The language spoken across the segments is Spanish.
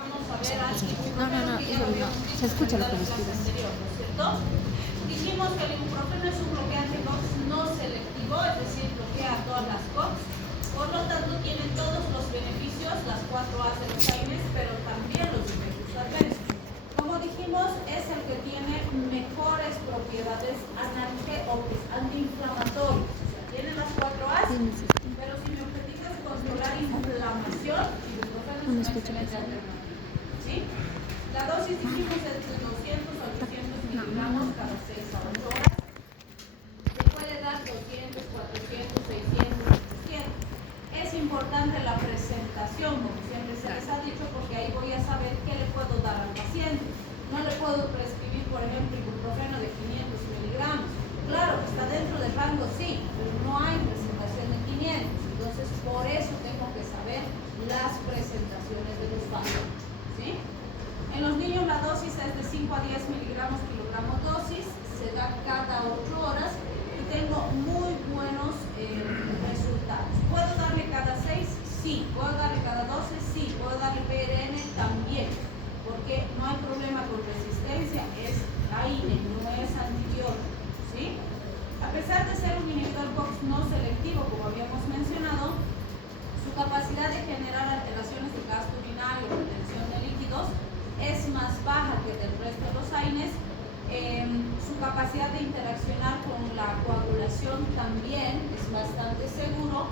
Vamos a ver al ibuprofeno No, que ya lo habíamos se visto escucha en lo la que me clase escribes. anterior, ¿no es cierto? Dijimos que el ibuprofeno es un bloqueante COX no selectivo, es decir, bloquea todas las COX. Por lo tanto, tiene todos los beneficios, las 4 A's de los AINES, pero también los efectos adversos. Como dijimos, es el que tiene mejores propiedades antiinflamatorias. O sea, tiene las 4 A's, pero si mi objetivo es controlar inflamación, ibuprofeno es una excelente alternativa. ¿Sí? La dosis dijimos es de 200 a 800 miligramos cada 6 a 8 horas. Se puede dar 200, 400, 600, 700. Es importante la presentación, como siempre se les ha dicho, porque ahí voy a saber qué le puedo dar al paciente. No le puedo prescribir, por ejemplo, ibuprofeno de 500 miligramos. Claro, está dentro del rango, sí, pero no hay presentación de 500. Entonces, por eso tengo que saber las presentaciones de los fármacos. ¿Sí? En los niños la dosis es de 5 a 10 miligramos kilogramo dosis, se da cada 8 horas y tengo muy buenos resultados. ¿Puedo darle cada 6? Sí. ¿Puedo darle cada 12? Sí. ¿Puedo darle PRN? También, porque no hay problema con resistencia, es AINE, no es antibiótico. ¿Sí? A pesar de ser un inhibidor COX no selectivo, como habíamos mencionado, su capacidad de generar alteraciones de gasto urinario o retención de líquidos es más baja que del resto de los AINES. Su capacidad de interaccionar con la coagulación también es bastante seguro.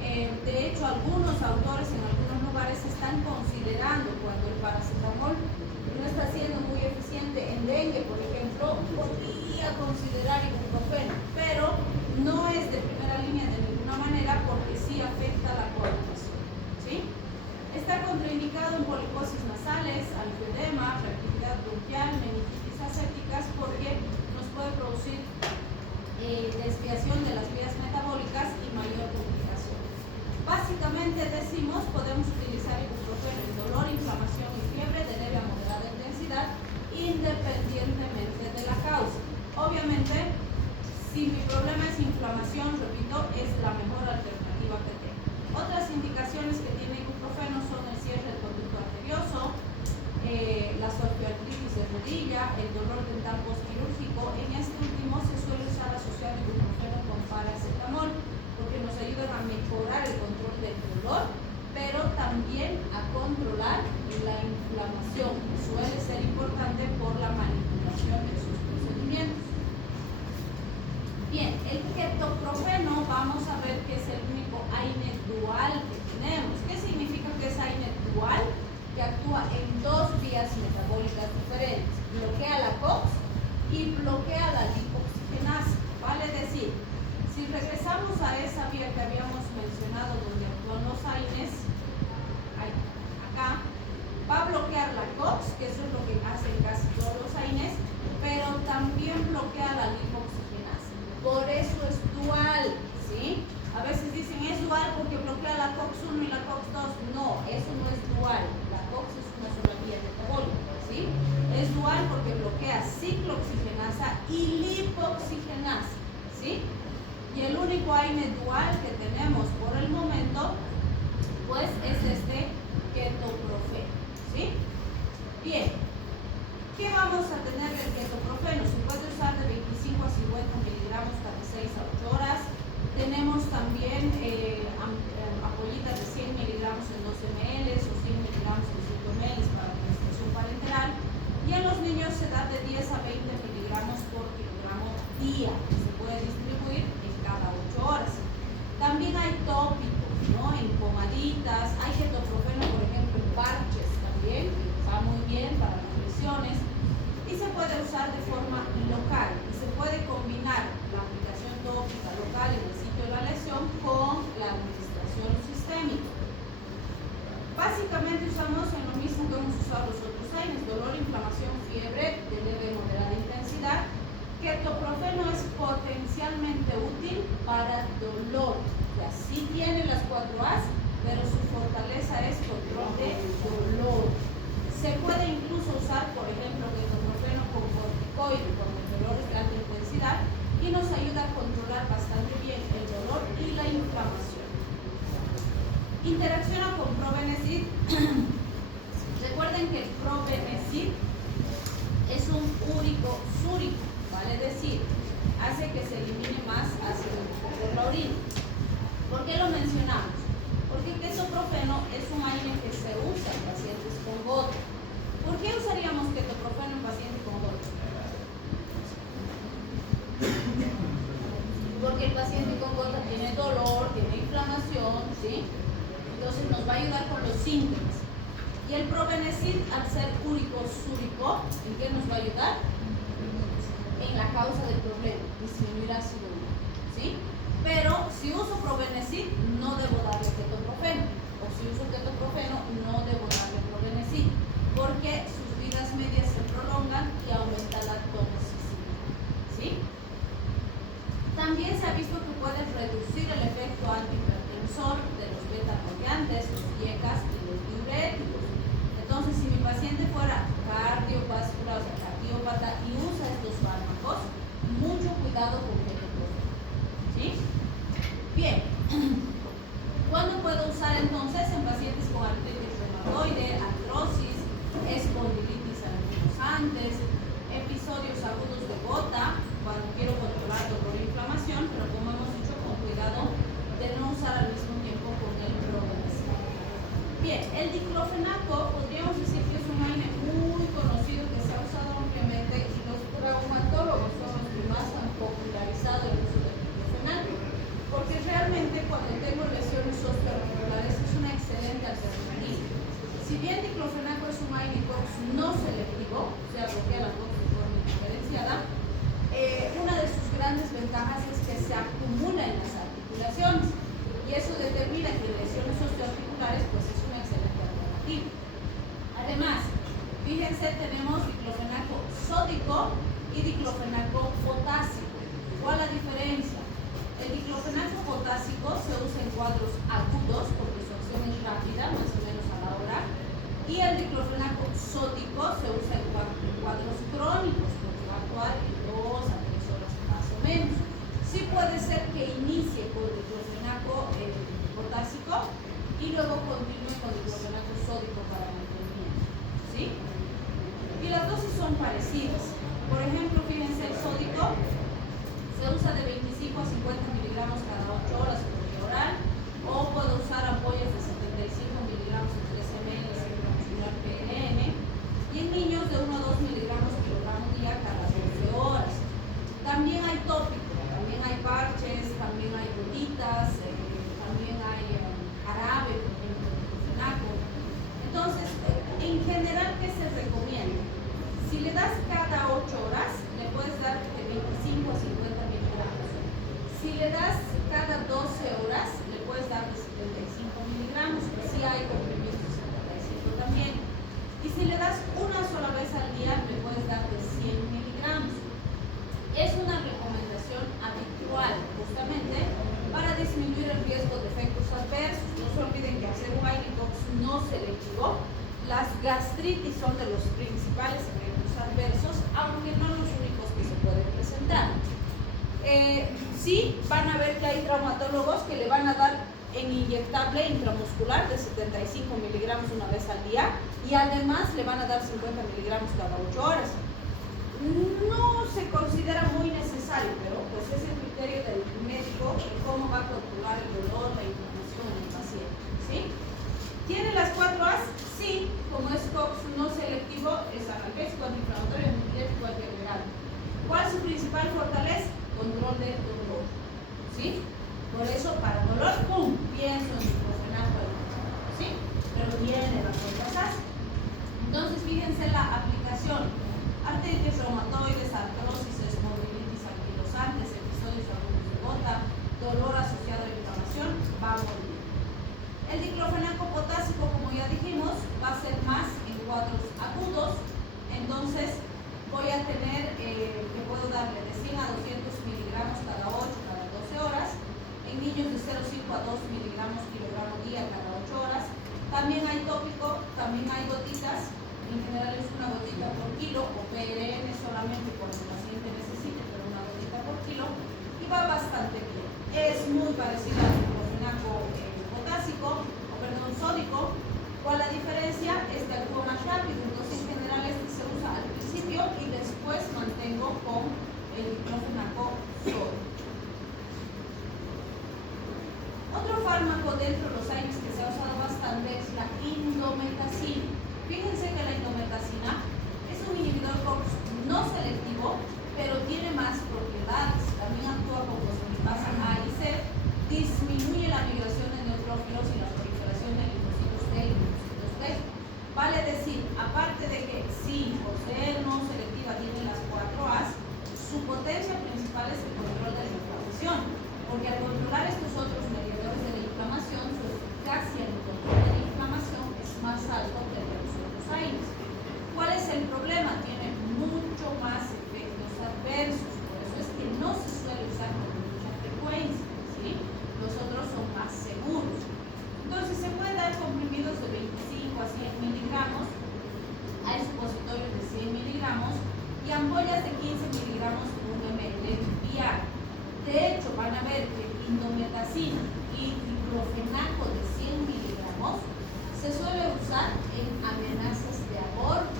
De hecho, algunos autores en algunos lugares están considerando, cuando el paracetamol no está siendo muy eficiente en dengue, por ejemplo, podría considerar ibuprofeno, pero no es de primera línea de ninguna manera porque sí afecta la coagulación. ¿Sí? Está contraindicado en poliposis nasales, angioedema, reactividad bronquial, meningitis asépticas, porque nos puede producir desviación de las vías metabólicas y mayor complicación. Básicamente decimos, podemos utilizar ibuprofeno en dolor, inflamación y fiebre de leve a moderada intensidad, independientemente de la causa. Obviamente, si mi problema es inflamación, repito, es la mejor alternativa que tengo. Otras indicaciones que tiene ibuprofeno son el cierre del conducto arterioso, la osteoartritis de rodilla, el dolor dental postquirúrgico. En este último se suele usar asociado ibuprofeno con paracetamol porque nos ayudan a mejorar el control del dolor, pero también a controlar la inflamación, que suele ser importante por la manipulación de sus procedimientos. Bien, el ketoprofeno vamos a ver que es el único AINE dual que tenemos. ¿Qué significa que es AINE dual? Que actúa en 2 vías metabólicas diferentes. Bloquea la COX y bloquea la lipoxigenasa. Vale decir, si regresamos a esa vía que habíamos mencionado donde actúan los AINES, acá, va a bloquear la COX, que eso es lo que hacen casi todos los AINES, pero también bloquea la lipoxigenasa. Por eso es dual, ¿sí? A veces dicen es dual porque bloquea la COX-1 y la COX-2. No, eso no es dual. La COX es una sola vía metabólica, ¿sí? Es dual porque bloquea ciclooxigenasa y lipoxigenasa, ¿sí? Y el único AINE dual que tenemos por el momento, pues es este ketoprofeno, ¿sí? Bien. ¿Qué vamos a tener del ketoprofeno? Se puede usar de 25 a 50 miligramos cada 6 a 8 horas. Tenemos también ampollitas de 100 miligramos en 12 ml o 100 miligramos en 5 ml para administración parenteral. Y en los niños se da de 10 a 20 miligramos por kilogramo día, que se puede distribuir en cada 8 horas. síntesis. Y el probenecid, al ser úrico-súrico, ¿en qué nos va a ayudar? En la causa del problema, disminuir ácido úrico, ¿sí? Pero si uso probenecid, no debo darle ketoprofeno. O si uso ketoprofeno, no debo darle probenecid, porque sus vidas medias se prolongan y aumenta la toxicidad, ¿sí? También se ha visto que puede reducir el efecto antihipertensor de los beta-bloqueantes, los IECAs y los diuréticos. Entonces, si mi paciente fuera cardiovascular, o sea, cardiópata, y usa estos fármacos, mucho cuidado con ketoprofeno, ¿sí? Bien. ¿Cuándo puedo usar entonces? En pacientes con artritis reumatoide, artrosis, espondilitis anquilosantes, episodios agudos de gota, cuando quiero controlar dolor e inflamación, pero como hemos dicho, con cuidado de no usar al mismo tiempo con el probenecid. Bien, el diclofenaco podríamos decir que es un AINE muy conocido que se ha usado ampliamente y los traumatólogos son los que más han popularizado el uso del diclofenaco, porque realmente cuando tengo lesiones osteoarticulares es una excelente alternativa. Si bien diclofenaco es un AINE no selectivo, o sea, bloquea la COX de forma diferenciada, una de sus grandes ventajas es que se acumula en las articulaciones y eso determina que en lesiones osteoarticulares pues es una excelente alternativa. Además, fíjense, tenemos diclofenaco sódico y diclofenaco potásico. ¿Cuál es la diferencia? El diclofenaco potásico se usa en cuadros agudos porque su acción es rápida, más o menos a la hora, y el diclofenaco sódico se usa en cuadros crónicos porque va a actuar en 2 a 3 horas más o menos. Sí puede ser que inicie con diclofenaco potásico y luego continúe con diclofenaco sódico para mantenimiento, ¿sí? Y las dosis son parecidas. Por ejemplo, fíjense, el sódico se usa de 25 a 50 miligramos cada 8 horas por vía oral, o puedo usar ampollas de 75 miligramos en 13 ml intramuscular PLN, y en niños de 1 a 2 miligramos kilogramo día cada 12 horas. También hay tópico, también hay parches, también hay gotitas, también hay jarabe, por ejemplo, diclofenaco. Entonces, en general, ¿qué se recomienda? Si le das cada 8 horas, le puedes dar de 25 a 50 miligramos. Si le das cada 12 horas, le puedes dar de 75 miligramos, pues sí hay comprimidos de 75 también. Y si le das una sola vez al día, le puedes dar de 100 miligramos. Es una recomendación habitual, justamente, para disminuir el riesgo de efectos adversos. No se olviden que al ser un AINE no selectivo, las gastritis son de los principales efectos adversos, aunque no los únicos que se pueden presentar. Sí, van a ver que hay traumatólogos que le van a dar en inyectable intramuscular de 75 miligramos una vez al día y además le van a dar 50 miligramos cada 8 horas. No se considera muy necesario, pero pues es el criterio del médico de cómo va a controlar el dolor, la inflamación en el paciente, ¿sí? ¿Tiene las 4 A's? Sí, como es COX no selectivo, es analgésico, antiinflamatorio, antipirético, antiagregado. ¿Cuál es su principal fortaleza? Control de dolor, ¿sí? Por eso, para dolor, ¡pum!, pienso en diclofenaco, ¿sí? Pero viene las otras A's. Entonces, fíjense la aplicación. Artritis reumatoides, artrosis, espondilitis anquilosantes, episodios agudos de gota, dolor asociado a inflamación, va muy bien. El diclofenaco potásico, como ya dijimos, va a ser más en cuadros agudos, entonces voy a tener que puedo darle de 100 a 200 miligramos cada 8, cada 12 horas, en niños de 0,5 a 2 miligramos kilogramo día cada 8 horas. También hay tópico, también hay gotitas. En general es una gotita por kilo o PRN solamente cuando el paciente necesite, pero una gotita por kilo y va bastante bien. Es muy parecido al diclofenaco potásico, sódico. ¿Cuál es la diferencia? Este actúa más rápido, entonces en general este se usa al principio y después mantengo con el diclofenaco sódico. Otro fármaco dentro de los AINES que se ha usado bastante es la indometacina. Fíjense que la indometacina es un inhibidor COX no selectivo, pero tiene más propiedades. También actúa con fosfolipasa A y C, disminuye la migración de neutrófilos y la proliferación de linfocitos T y linfocitos aparte de que sí, por ser no selectiva tiene las 4 A's, su potencia principal es el control de la inflamación, porque al controlar estos otros mediadores de la inflamación, su eficacia en el control de la inflamación es más alto que el de los otros AINES. ¿Cuál es el problema? Tiene mucho más efectos adversos, por eso es que no se suele usar con mucha frecuencia, ¿sí? Los otros son más seguros. Entonces se puede dar comprimidos de 25 a 100 miligramos, hay supositorios de 100 miligramos y ampollas de 15 miligramos por 1 ml diario. De hecho, van a ver que indometacina y diclofenaco de 100 miligramos se suele usar en amenazas de aborto.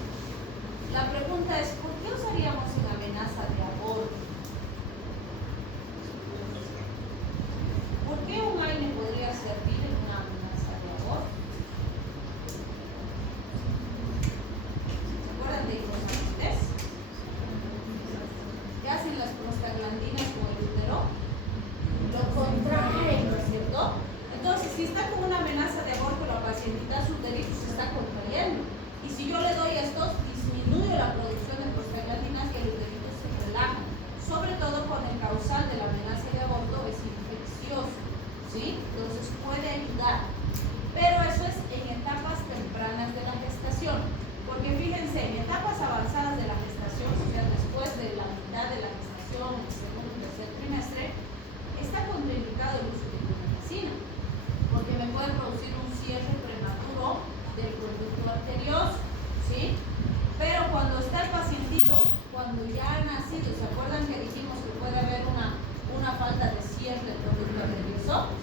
La pregunta es, ¿por qué usaríamos en amenaza de aborto? ¿Por qué un AINE podría servir en una amenaza de aborto? ¿Se acuerdan de hipocalidez? ¿Qué hacen las prostaglandinas con el útero? Lo contraen, ¿no es cierto? Entonces, si está con una amenaza de aborto, la pacientita, su uterito se está contrayendo. Y si yo le doy estos, disminuye la producción de prostaglandinas y el uterito se relaja. Sobre todo cuando el causal de la amenaza de aborto es infeccioso, ¿sí? Entonces puede ayudar. Pero eso es en etapas tempranas de la gestación. Porque fíjense, en etapas avanzadas de la gestación, o sea, después de la mitad de la gestación, el segundo y tercer trimestre, está contraindicado el uso de indometacina, porque me puede producir un cierre prematuro del conducto arterioso, ¿sí? Pero cuando está el pacientito, cuando ya ha nacido, ¿se acuerdan que dijimos que puede haber una falta de cierre del conducto arterioso?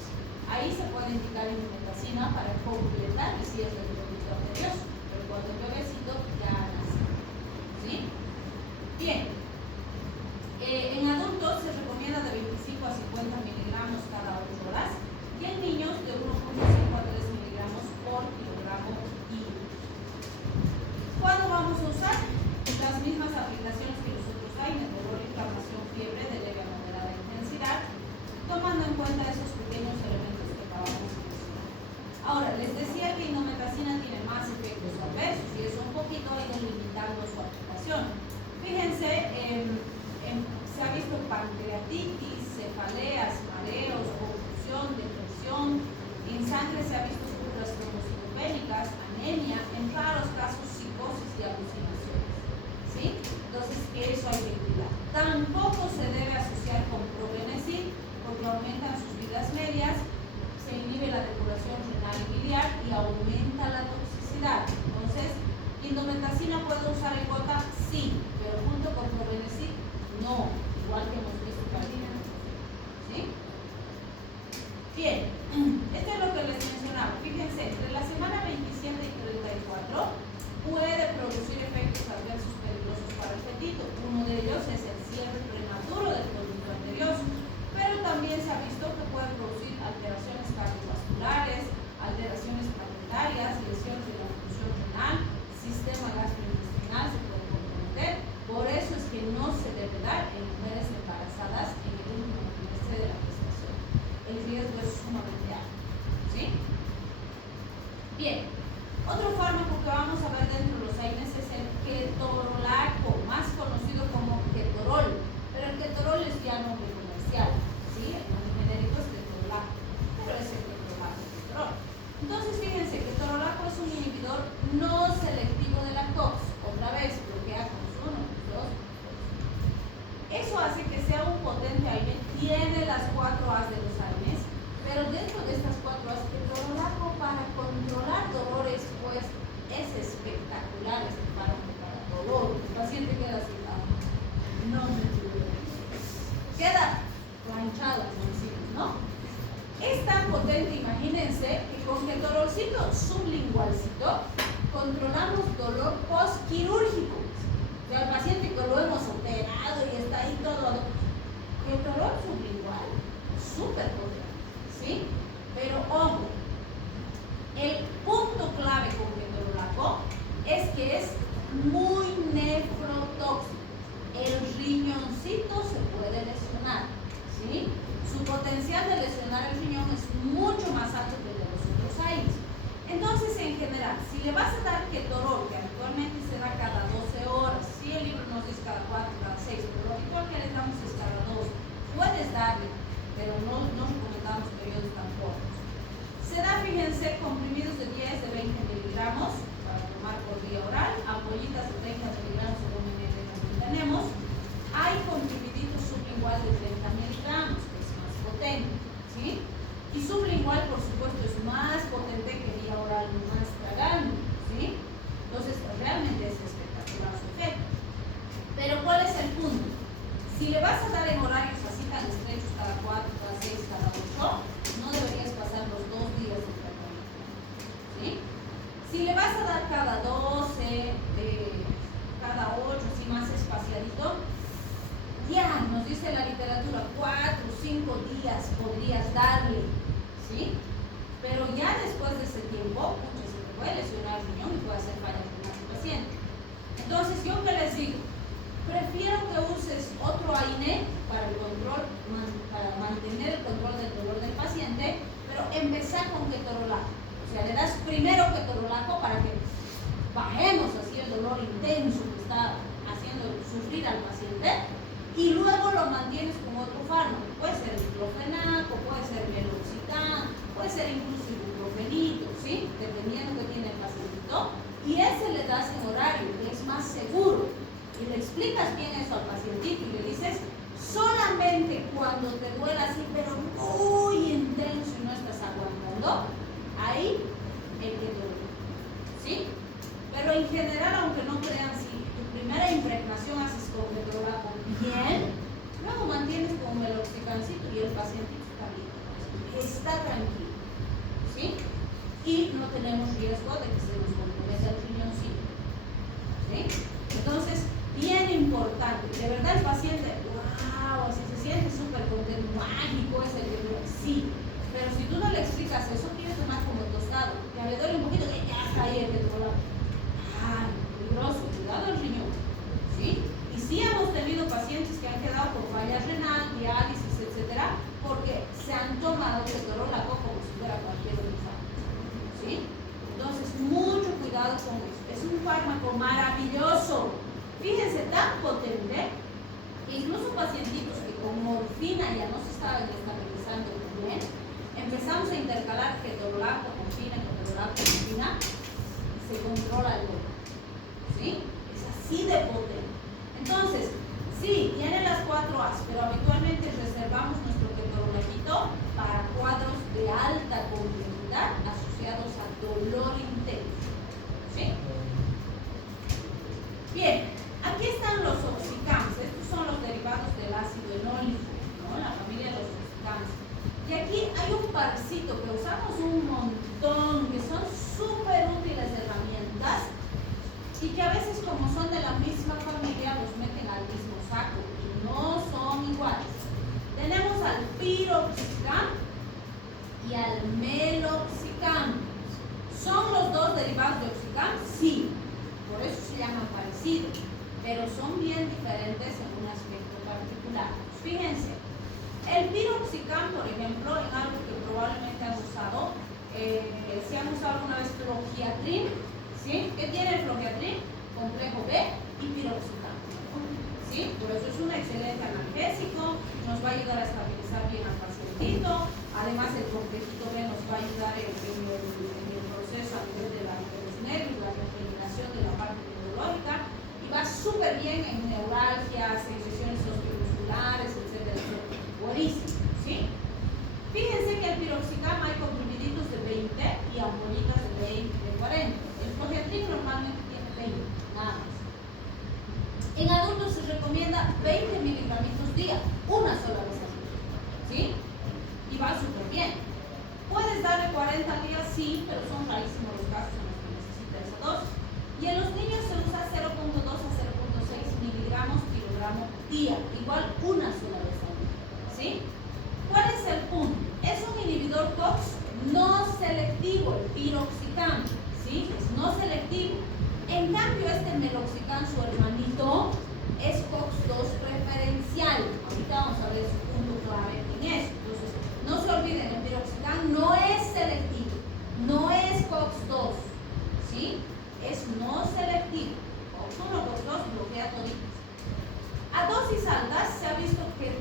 Ahí se puede indicar indometacina para completar el cierre del conducto arterioso, pero cuando el bebecito ya ha nacido, ¿sí? Bien, en adultos se recomienda de 25 a 50 miligramos cada 8 horas y en niños de 1,5 a 3 miligramos por kilogramo kilo. ¿Cuándo vamos a usar? Las mismas aplicaciones que los otros AINES, dolor, inflamación, fiebre de leve a moderada intensidad, tomando en cuenta esos pequeños elementos que acabamos de mencionar. Ahora, les decía que indometacina tiene más efectos adversos y eso un poquito ha ido limitando su aplicación. Fíjense, se ha visto pancreatitis, cefaleas, mareos, confusión, depresión, en sangre se ha visto suturas trombocitopénicas, anemia, en raros casos psicosis y alucinaciones, ¿sí? Entonces eso hay que cuidar. Tampoco se debe asociar con probenecid porque aumentan sus vidas medias, se inhibe la depuración renal y biliar y aumenta la toxicidad. Entonces, indometacina puede usar en gota, sí, pero junto con probenecid, no, igual que hemos visto cardina, ¿sí? Bien, esto es lo que les mencionaba. Fíjense, entre la semana 27 y 34 puede producir efectos adversos peligrosos para el fetito. Uno de ellos es el cierre prematuro del conducto arterioso, pero también se ha visto que puede producir alteraciones cardiovasculares, alteraciones planetarias, lesiones de la función renal, sistema gastrointestinal se puede comprometer. Por eso es que no se debe dar en mujeres embarazadas en el último trimestre de la gestación. El riesgo es sumamente alto, ¿sí? Bien, otro fármaco que vamos a ver dentro de los AINES es el ketorolaco, más conocido como ketorol, pero el ketorol es ya nombre comercial, ¿sí? El nombre genérico es ketorolaco, pero es el ketorol. Entonces, fíjense, ketorolaco es un inhibidor no selectivo de la COX, otra vez, bloquea con su 1, 2. Eso hace que sea un potente AINE, tiene las 4 A's de los AINES, pero dentro de estas 4 A's, ketorolaco para controlar dolores, pues es espectacular este fármaco para dolor. El paciente queda así, no me duele. Queda planchado, como decimos, ¿no? Es tan potente, imagínense, que con ketorolcito sublingualcito controlamos dolor postquirúrgico. O sea, el paciente que lo hemos operado y está ahí todo, ketorol sublingual, súper potente, ¿sí? Pero ojo, el punto clave con ketorolaco es que es muy nefrotóxico. El riñoncito se puede lesionar, ¿sí? Su potencial de lesionar el riñón es mucho más alto que el de los otros AINES. Entonces, en general, si le vas a dar ketorol, que actualmente pastillitas de 30 miligramos según el que tenemos, hay comprimiditos sublingual de 30 miligramos, que es más potente, ¿sí? Y sublingual, por supuesto, es más potente que vía oral, más tragando, ¿sí? Entonces, realmente es espectacular su efecto. Pero, ¿cuál es el punto? Si le vas a dar en horarios así tan estrechos, cada 4, cada 6, cada 8, no deberías pasar los 2 días de tratamiento, ¿sí? Si le vas a dar cada 12, cada 8, así más espaciadito, ya nos dice la literatura, 4 o 5 días podrías darle, ¿sí? Pero ya después de ese tiempo, se te puede lesionar el riñón y puede hacer fallas en el paciente. Entonces, ¿yo qué les digo? Prefiero que uses otro AINE para el control, para mantener el control del dolor del paciente, pero empezar con ketorolaco. O sea, le das primero ketorolaco para que bajemos así el dolor intenso que está haciendo sufrir al paciente, y luego lo mantienes con otro fármaco. Puede ser diclofenaco, puede ser meloxicam, puede ser incluso ibuprofenito, ¿sí? Dependiendo que tiene el pacientito. Y ese le das en horario, que es más seguro. Y le explicas bien eso al pacientito y le dices, solamente cuando te duela así, pero muy intenso y no estás aguantando, ahí el ketorolaco, ¿sí? Pero en general, aunque no crean, si tu primera impregnación haces con ketorolaco bien, luego mantienes con meloxicancito y el paciente está tranquilo, ¿sí? Y no tenemos riesgo de que se nos comprometa el riñoncito, ¿sí? Entonces, bien importante, de verdad el paciente, wow, si se siente súper contento, mágico es el que sí, pero si tú no le explicas eso, quieres tomar como tostado, ya le duele un poquito, que ya está ahí el ketorolaco. Ay, peligroso, cuidado el riñón, ¿sí? Y sí hemos tenido pacientes que han quedado con falla renal, diálisis, etcétera, porque se han tomado ketorolaco como si fuera cualquier otro fármaco, ¿sí? Entonces, mucho cuidado con eso. Es un fármaco maravilloso. Fíjense, tan potente que incluso pacientitos que con morfina ya no se estaban estabilizando bien, empezamos a intercalar ketorolaco, morfina, ketorolaco, morfina, y se controla el dolor, ¿sí? Es así de potente. Entonces, sí, tiene las 4 A's, pero habitualmente reservamos nuestro ketorolaquito para cuadros de alta complejidad asociados a dolor intenso, ¿sí? Bien. Aquí están los oxicams, estos son los derivados del ácido enólico, ¿no? La familia de los oxicams. Y aquí hay un parcito que usamos un montón, que son súper útiles herramientas y que a veces, como son de la misma familia, los meten al mismo saco y no son iguales. Tenemos al piroxicam y al meloxicam. ¿Son los dos derivados de oxicam? Sí, por eso se llaman parecidos, pero son bien diferentes en un aspecto particular. Fíjense, el piroxicam, por ejemplo, en algo que probablemente han usado, si han usado alguna vez flogiatrin, ¿sí? ¿Qué tiene el flogiatrin? Complejo B y piroxicam, ¿sí? Por eso es un excelente analgésico, nos va a ayudar a estabilizar bien al pacientito, además el complejito B nos va a ayudar en el proceso a nivel de los nervios, la regeneración de la parte neurológica, y va súper bien en neuralgias, en lesiones osteomusculares, etcétera, etcétera. Buenísimo, ¿sí? Fíjense que el piroxicam hay comprimiditos de 20 y ampollitas de 20, de 40. El flogiatrin normalmente tiene 20, nada más. En adultos se recomienda 20 miligramitos día, una sola vez al día, ¿sí? Y va súper bien. Puedes darle 40 días, sí, pero son rarísimos los casos en los que necesita esa dosis. Y en los niños se usa 0.2 a 0.6 miligramos kilogramo día, igual una sola vez al día, ¿sí? ¿Cuál es el punto? Es un inhibidor COX no selectivo, el piroxicam, ¿sí? Es no selectivo. En cambio, este meloxicam, su hermanito, es COX-2 preferencial. Ahorita vamos a ver su punto clave en eso. Entonces, no se olviden, el piroxicam no es selectivo, no es COX-2, ¿sí? Es no selectivo. COX-1, COX-2 bloquea toditos. A dosis altas se ha visto que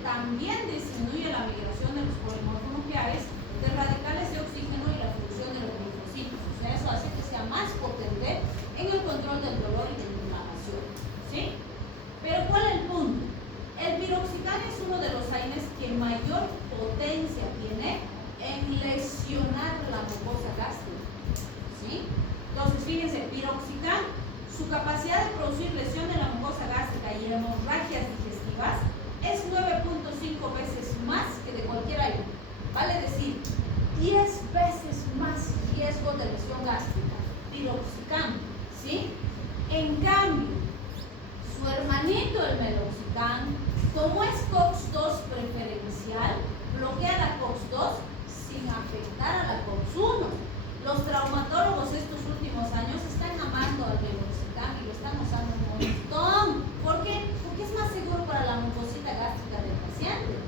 capacidad de producir lesión de la mucosa gástrica y hemorragias digestivas es 9.5 veces más que de cualquier aire. Vale decir, 10 veces más riesgo de lesión gástrica, piroxicam, ¿sí? En cambio, su hermanito el meloxicam, como es COX-2 preferencial, bloquea la COX-2 sin afectar a la COX-1. Los traumatólogos estos últimos años están amando al meloxicam y lo están usando un montón. ¿Por qué? Porque es más seguro para la mucosita gástrica del paciente,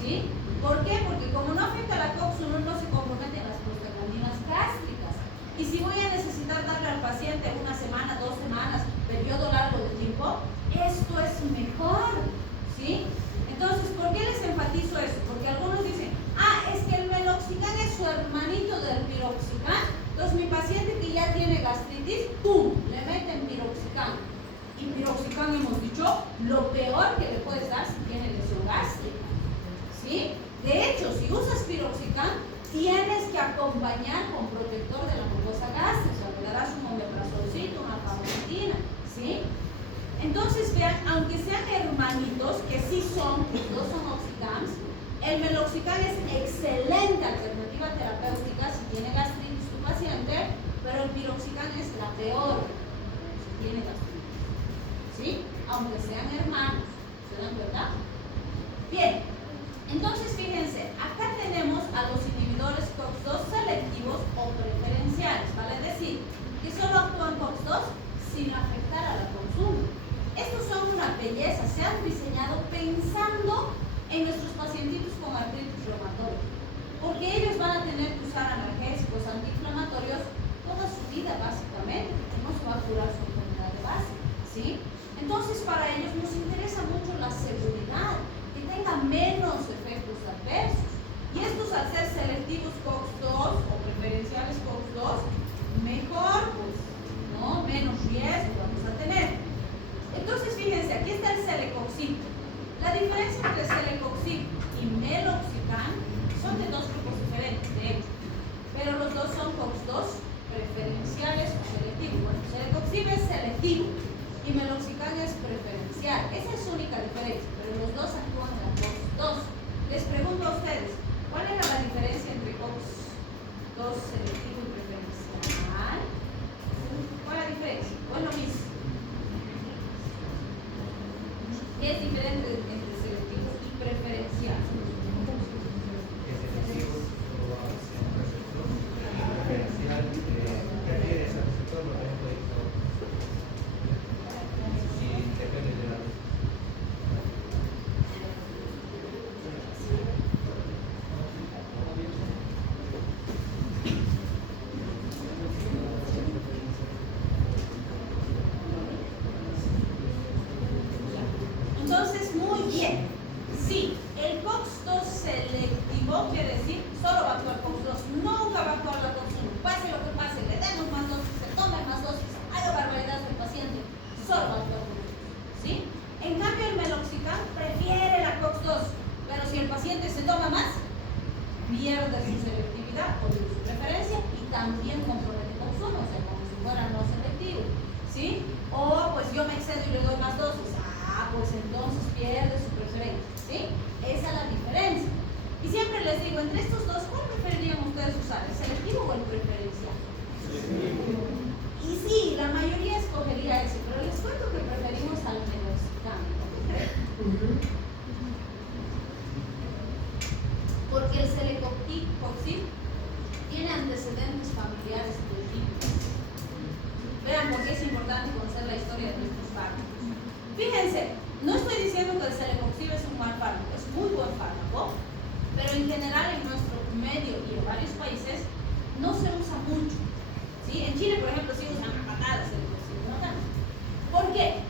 ¿sí? ¿Por qué? Porque como no afecta a la COX-1, no se comprometen las prostaglandinas gástricas. Y si voy a necesitar darle al paciente una semana, 2 semanas, periodo largo de tiempo, esto es mejor, ¿sí? Entonces, ¿por qué les enfatizo eso? Porque algunos dicen, es que el meloxicam es su hermanito del piroxicam. Entonces, mi paciente que ya tiene gastritis, ¡pum!, le meten piroxicam. Y piroxicam, hemos dicho, lo peor que le puedes dar si tiene lesión gástrica, ¿sí? De hecho, si usas piroxicam, tienes que acompañar con protector de la mucosa gástrica. Le darás un omeprazolcito, una paroxetina, ¿sí? Entonces, vean, aunque sean hermanitos, que sí son, los dos son oxicams, el meloxicam es excelente alternativa terapéutica si tiene gastritis tu paciente, pero el piroxicam es la peor si tiene gastritis, ¿sí? Aunque sean hermanos, ¿se dan cuenta? Bien, entonces fíjense, acá tenemos a los inhibidores COX-2 selectivos o preferenciales, vale decir, que solo actúan COX-2 sin afectar a la COX-1. Estos son una belleza, se han diseñado pensando en nuestros pacientitos con artritis reumatoide, porque ellos van a tener que usar analgésicos antiinflamatorios toda su vida básicamente, porque no se va a curar su enfermedad de base, ¿sí? Entonces para ellos nos interesa mucho la seguridad, que tenga menos efectos adversos, y estos al ser selectivos COX-2 o preferenciales COX-2, mejor, pues, ¿no? Menos riesgo vamos a tener. Entonces fíjense, aquí está el celecoxib. La diferencia entre celecoxib y meloxicam son de dos grupos diferentes, de hecho, pero los dos son COX-2 preferenciales o selectivos. Bueno, celecoxib es selectivo y meloxicam es preferencial. Esa es su única diferencia, pero los dos actúan en la COX-2. Les pregunto a ustedes, ¿cuál es la diferencia entre COX-2 selectivo y preferencial? ¿Cuál es la diferencia? ¿O es lo mismo? ¿Qué es diferente entre selectivo y preferencial? Preferencial prefiere ese receptor, por ejemplo, si depende de la Entonces, muy bien. Sí, el COX-2 selectivo quiere decir solo va a actuar COX-2, nunca va a actuar la COX-1. Pase lo que pase, le demos más dosis, se tome más dosis, haga barbaridades del paciente, solo va a actuar COX-2, ¿sí? En cambio, el meloxicam prefiere la COX-2, pero si el paciente se toma más, pierde su selectividad o su preferencia y también compromete COX-1, o sea, como si fuera no selectivo, ¿sí? O pues yo me excedo y le doy más dosis. Pues entonces pierde su preferencia, ¿sí? Esa es la diferencia. Y siempre les digo, entre estos dos, ¿cuál preferirían ustedes usar? ¿El selectivo o el preferencial? Y sí, la mayoría escogería ese, pero les cuento que preferimos al meloxicam. Porque el celecoxib tiene antecedentes familiares terribles. Vean por qué es importante conocer la historia de nuestros fármacos. Fíjense, no estoy diciendo que el celecoxib es un mal fármaco, es muy buen fármaco, pero en general en nuestro medio y en varios países no se usa mucho, ¿sí? En Chile, por ejemplo, sí usan a patadas celecoxib, no tanto. ¿Por qué?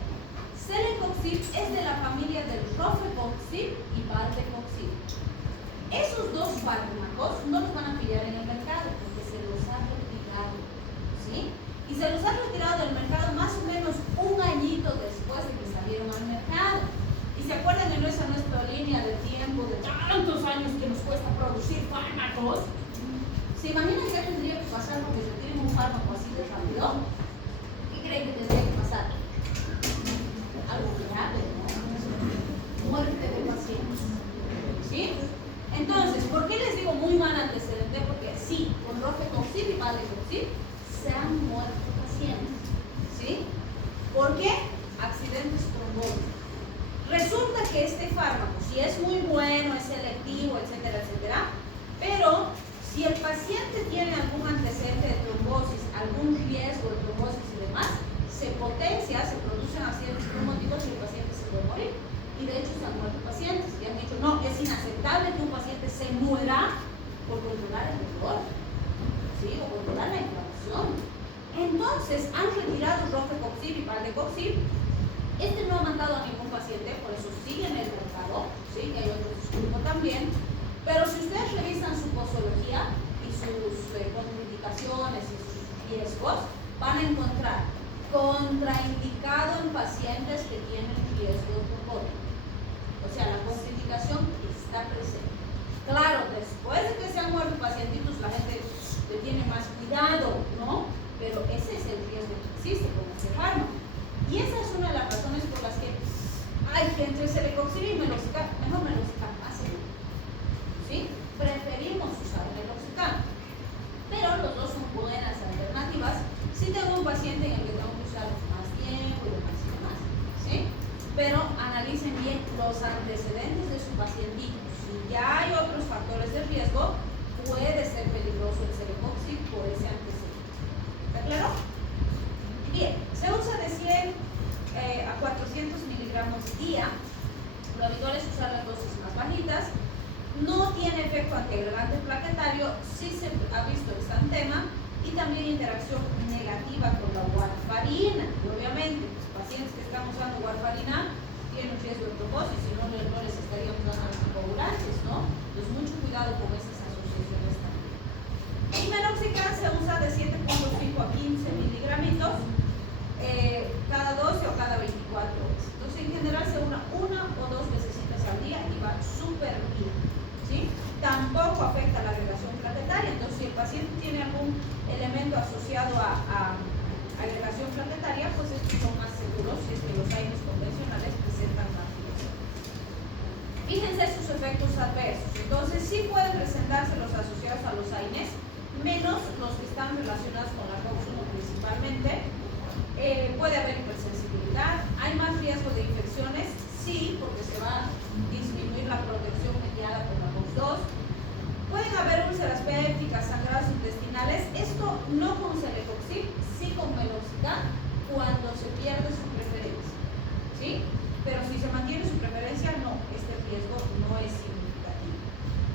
Celecoxib es de la familia del rofecoxib y valdecoxib. Esos dos fármacos no los van a pillar en el mercado porque se los han retirado, ¿sí? Y se los han retirado del mercado más o menos un añito después de que salieron al mercado. Y se acuerdan en nuestra línea de tiempo de tantos años que nos cuesta producir fármacos. ¿Se imaginan qué tendría que pasar porque se tiene un fármaco así de rápido? ¿Qué creen que tendría que pasar? ¿Por qué? Accidentes trombóticos. Resulta que este fármaco, si es muy bueno, es selectivo, etcétera, etcétera, pero si el paciente tiene algún antecedente de trombosis, algún riesgo de trombosis y demás, se potencia, se producen accidentes trombóticos y el paciente se puede morir. Y de hecho se han muerto pacientes y han dicho, no, es inaceptable que un paciente se muera por controlar el dolor, ¿sí? O controlar la inflamación. Entonces han retirado rofecoxib y valdecoxib. Este no ha matado a ningún paciente, por eso sigue en el mercado, ¿sí? Que hay otro grupo también. Pero si ustedes revisan su posología y sus contraindicaciones y sus riesgos, van a encontrar contraindicado en pacientes que tienen riesgo trombótico. O sea, la contraindicación está presente. Claro, después de que se han muerto pacientitos, la gente le tiene más cuidado, ¿no? Pero ese es el riesgo que existe con este fármaco. Y esa es una de las razones por las que hay que entre celecoxib y meloxicam, mejor meloxicam, así. ¿Sí? Preferimos usar meloxicam. Pero los dos son buenas alternativas si tengo un paciente en el que tengo que usar más tiempo y demás, ¿sí? Pero analicen bien los antecedentes de su pacientito. Si ya hay otros factores de riesgo, puede ser peligroso el celecoxib por ese antecedente. ¿Está claro? Bien, se usa de 100 a 400 miligramos día. Lo habitual es usar las dosis más bajitas. No tiene efecto antiagregante plaquetario, sí se ha visto exantema y también interacción negativa con la warfarina. Y obviamente, los pacientes que estamos dando warfarina tienen riesgo de trombosis, si no, no les estaríamos dando anticoagulantes, ¿no? Entonces, mucho cuidado con esas asociaciones también. Y meloxicam se usa de 7.5 a 15 miligramitos cada 12 o cada 24 horas. Entonces, en general se una o dos veces al día y va súper bien, ¿sí? Tampoco afecta la agregación plaquetaria. Entonces, si el paciente tiene algún elemento asociado a agregación plaquetaria, pues estos son más seguros si es que los AINES convencionales presentan más riesgo. Fíjense sus efectos adversos. Entonces, sí pueden presentarse los asociados a los AINES, menos los que están relacionados con la COX-1 principalmente. Puede haber hipersensibilidad, hay más riesgo de infecciones, sí, porque se va a disminuir la protección mediada por la COX-2. Pueden haber úlceras pépticas, sangrados intestinales, esto no con celecoxib, sí con meloxicam, cuando se pierde su preferencia, ¿sí? Pero si se mantiene su preferencia, no, este riesgo no es significativo.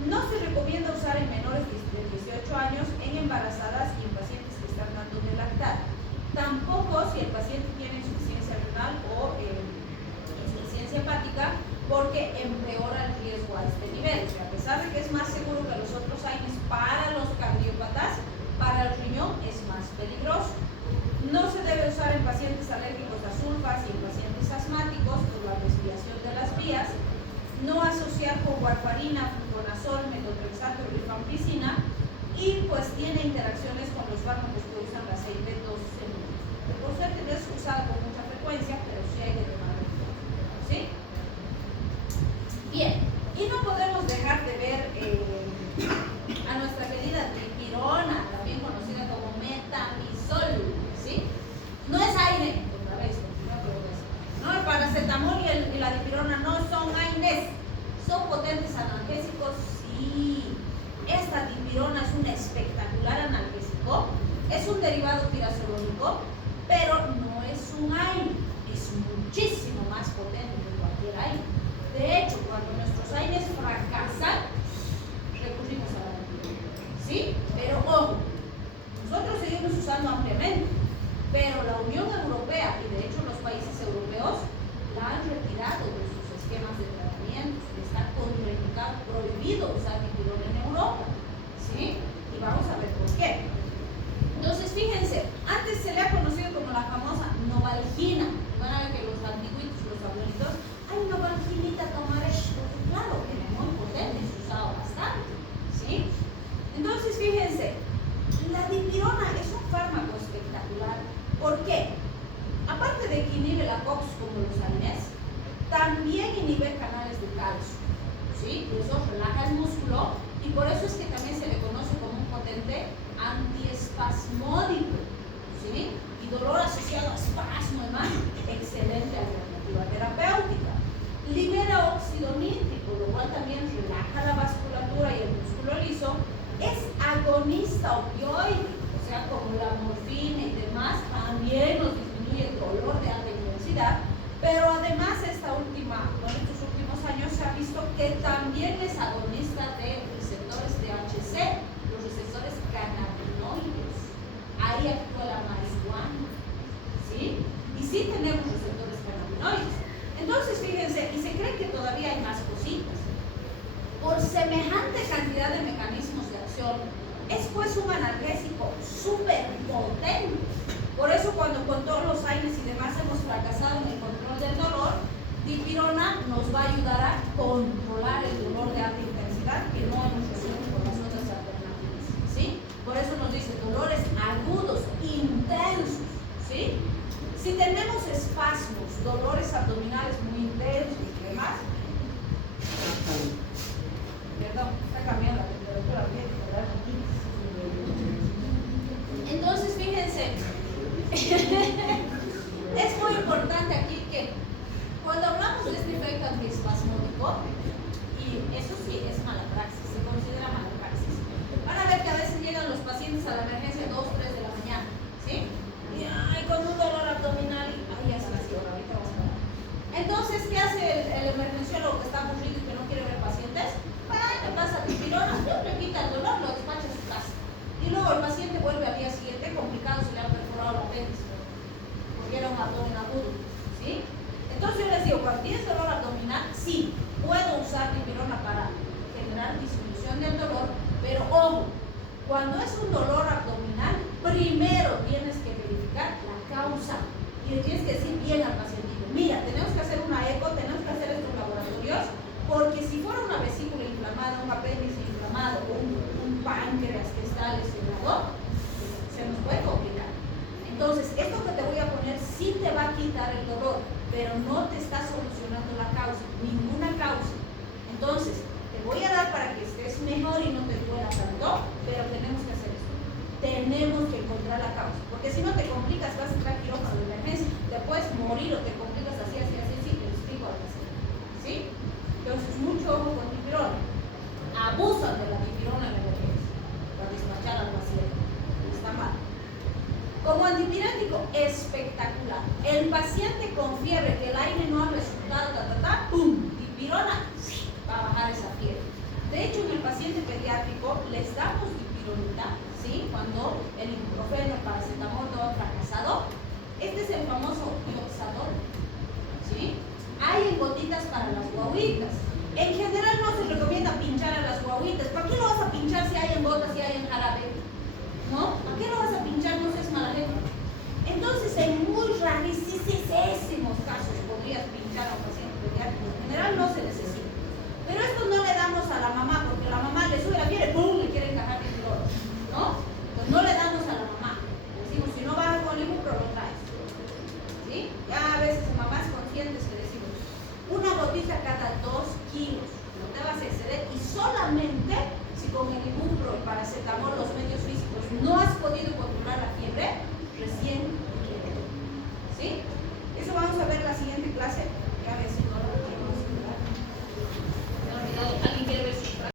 No se recomienda usar en menores de 18 años, en embarazadas y en pacientes que están dando de lactar. Tampoco si el paciente tiene insuficiencia renal o insuficiencia hepática, porque empeora el riesgo a este nivel. O sea, a pesar de que es más seguro que los otros AINES para los cardiópatas, para el riñón es más peligroso. No se debe usar en pacientes alérgicos a sulfas y en pacientes asmáticos por la desviación de las vías. No asociar con warfarina, fluconazol, metotrexato, rifampicina, y pues tiene interacciones con los fármacos que usan la 6B12. Por suerte no es usada con mucha frecuencia, pero sí hay que tomar cuidado, ¿sí? Bien, y no podemos dejar de ver a nuestra querida dipirona, también conocida como metamizol, ¿sí? No es AINE, otra vez, no, el paracetamol y la dipirona no son AINES, son potentes analgésicos, sí. Esta dipirona es un espectacular analgésico, es un derivado tirazolónico, pero no es un AINE, es muchísimo más potente que cualquier AINE. De hecho, cuando nuestros AINES fracasan, recurrimos a la dipirona, ¿sí? Pero ojo, nosotros seguimos usando ampliamente, pero la Unión Europea y de hecho los países europeos la han retirado de sus esquemas de tratamiento, está contraindicado, prohibido usar dipirona en Europa, ¿sí? Y vamos a ver por qué. Entonces, fíjense, antes se le ha conocido como la famosa novalgina. Van a ver que los antiguitos, los abuelitos, hay novalginita, tomar esto. Claro, que es muy potente, se usaba bastante, ¿sí? Entonces, fíjense, la dipirona es un fármaco espectacular. ¿Por qué? Aparte de que inhibe la COX como los AINES, también inhibe canales de calcio, ¿sí? Y eso relaja el músculo y por eso es que también se le conoce como un potente antiespasmódico, ¿sí? Y dolor asociado a espasmo y demás, excelente alternativa terapéutica. Libera óxido nítrico, lo cual también relaja la vasculatura y el músculo liso. Es agonista opioide, o sea, como la morfina y demás, también nos disminuye el dolor de alta intensidad. Pero además estos últimos años se ha visto que también es agonista de receptores THC, los receptores cannabinoides. Ahí actúa la marihuana, ¿sí? Y sí tenemos receptores cannabinoides. Entonces, fíjense, y se cree que todavía hay más cositas. Por semejante cantidad de mecanismos de acción, es pues un analgésico súper potente. Por eso cuando con todos los aires y demás hemos fracasado en el control del dolor, dipirona nos va a ayudar a controlar el dolor de alta intensidad que no hemos resuelto con las otras alternativas, ¿sí? Por eso nos dice dolores agudos, intensos, ¿sí? Si tenemos espasmos, dolores abdominales muy intensos y demás, perdón, está cambiando la temperatura ambiente, ¿verdad? Entonces, fíjense, es muy importante aquí que cuando hablamos de este efecto antiespasmódico, y eso sí es mala praxis, se considera mala praxis, van a ver que a veces llegan los pacientes a la emergencia 2, 3 de la mañana, ¿sí? Y ay, con un dolor abdominal, ay, así, ahorita vamos a ver. Entonces, ¿qué hace el emergenciólogo que está aburrido y que no quiere ver pacientes? Ay, te pasa dipirona, le quita el dolor, lo despacha a su casa. Y luego el paciente vuelve al día siguiente complicado, se le ha perforado la apéndice, porque era un abdomen agudo, ¿sí? Entonces yo les digo, cuando tienes dolor abdominal, sí, puedo usar dipirona para generar disminución del dolor, pero ojo, cuando es un dolor abdominal, primero tienes que verificar la causa y le tienes que decir bien al paciente, mira, tenemos que hacer una eco, tenemos que hacer estos laboratorios, porque si fuera una vesícula inflamada, un apéndice inflamado o un páncreas que está lesionado, se nos puede complicar. Entonces, esto que te voy a poner sí te va a quitar el dolor, pero no te está solucionando la causa, ninguna causa. Entonces, te voy a dar para que estés mejor y no te duela tanto, pero tenemos que hacer esto. Tenemos que encontrar la causa, porque si no te complicas, vas a entrar a quirófano de emergencia, te puedes morir o te complicas así, te lo explico al paciente, ¿sí? Entonces, mucho ojo con dipirona. Abusan de la dipirona en la emergencia para despachar al paciente. Está mal. Como antipirético, espectacular. El paciente con fiebre, que el aire no ha resultado, ¡pum! Dipirona, va a bajar esa fiebre. De hecho, en el paciente pediátrico les damos dipironita, ¿sí? Cuando el ibuprofeno, el paracetamol, todo ha fracasado. Este es el famoso Oxadol, ¿sí? Hay en gotitas para las guaguitas. En general no se recomienda pinchar a las guaguitas. ¿Para qué lo vas a pinchar si hay en gotas, si hay en jarabe? ¿No? ¿Para qué lo vas a pinchar? No seas mala gente. Entonces, en muy rarísimos casos podrías pinchar a un paciente pediátrico. En general no se necesita. Pero esto no le damos a la mamá, porque la mamá le sube la fiebre, ¡pum! Le quiere encajar el dolor, ¿no? Pues no le damos a la mamá. Le decimos, si no baja con ibupro, lo traes. ¿Sí? Ya a veces mamás conscientes que decimos, una gotita cada 2 kilos, no te vas a exceder y solamente